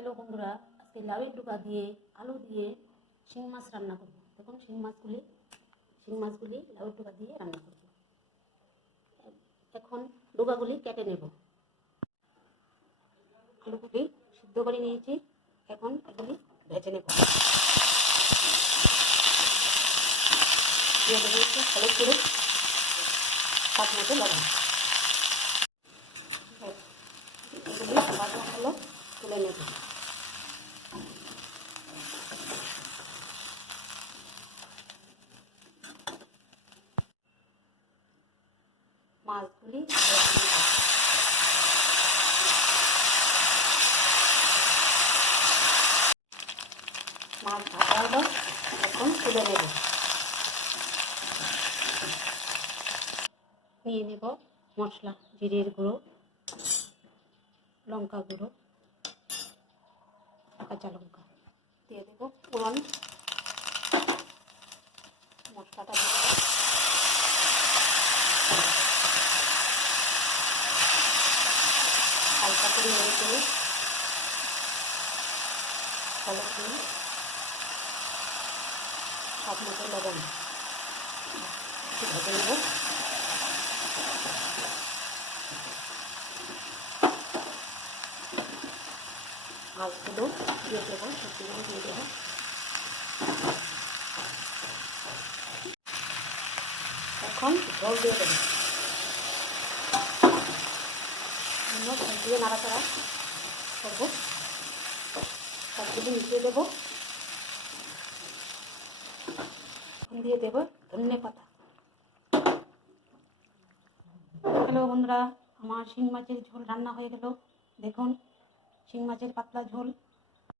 Hello বন্ধুরা, আজকে লাউয়ের ডোকা দিয়ে আলু দিয়ে শিং মাছ রান্না করব। দেখুন শিং মাছগুলি লাউয়ের ডোকা দিয়ে রান্না করব। এখন ডোকাগুলি কেটে নেব। আলুগুলি সিদ্ধ করে নিয়েছি, এখন এগুলি ভেজে নেব। দিয়ে দেবো একটু হলুদ করে, স্বাদ মতো লবণ। এগুলি ভাজা হলো, তুলে নেব। মাছগুলি মাছ ভাজা হলো, এখন তুলে নেব। নিয়ে নেব মশলা, জিরের গুঁড়ো, লঙ্কা গুঁড়ো, কাঁচা লঙ্কা দিয়ে দেবো। ফোড়ন, মশলাটা দিয়ে দেবো। হালকা করে নেড়ে চেড়ে হলুদ দিয়ে স্বাদ মতো লবণ একটু ভেজে নেব। মাছগুলো দিয়ে দেবো, সবজিগুলো দিয়ে দেবো। এখন ঝোল দিয়ে দেবো। ঝোল দিয়ে নাড়াচাড়া করবো, সবগুলো মিশিয়ে দেবো। দিয়ে দেবো ধনে পাতা। হ্যালো বন্ধুরা, আমার শিং মাছের ঝোল রান্না হয়ে গেল। দেখুন শিং মাছের পাতলা ঝোল।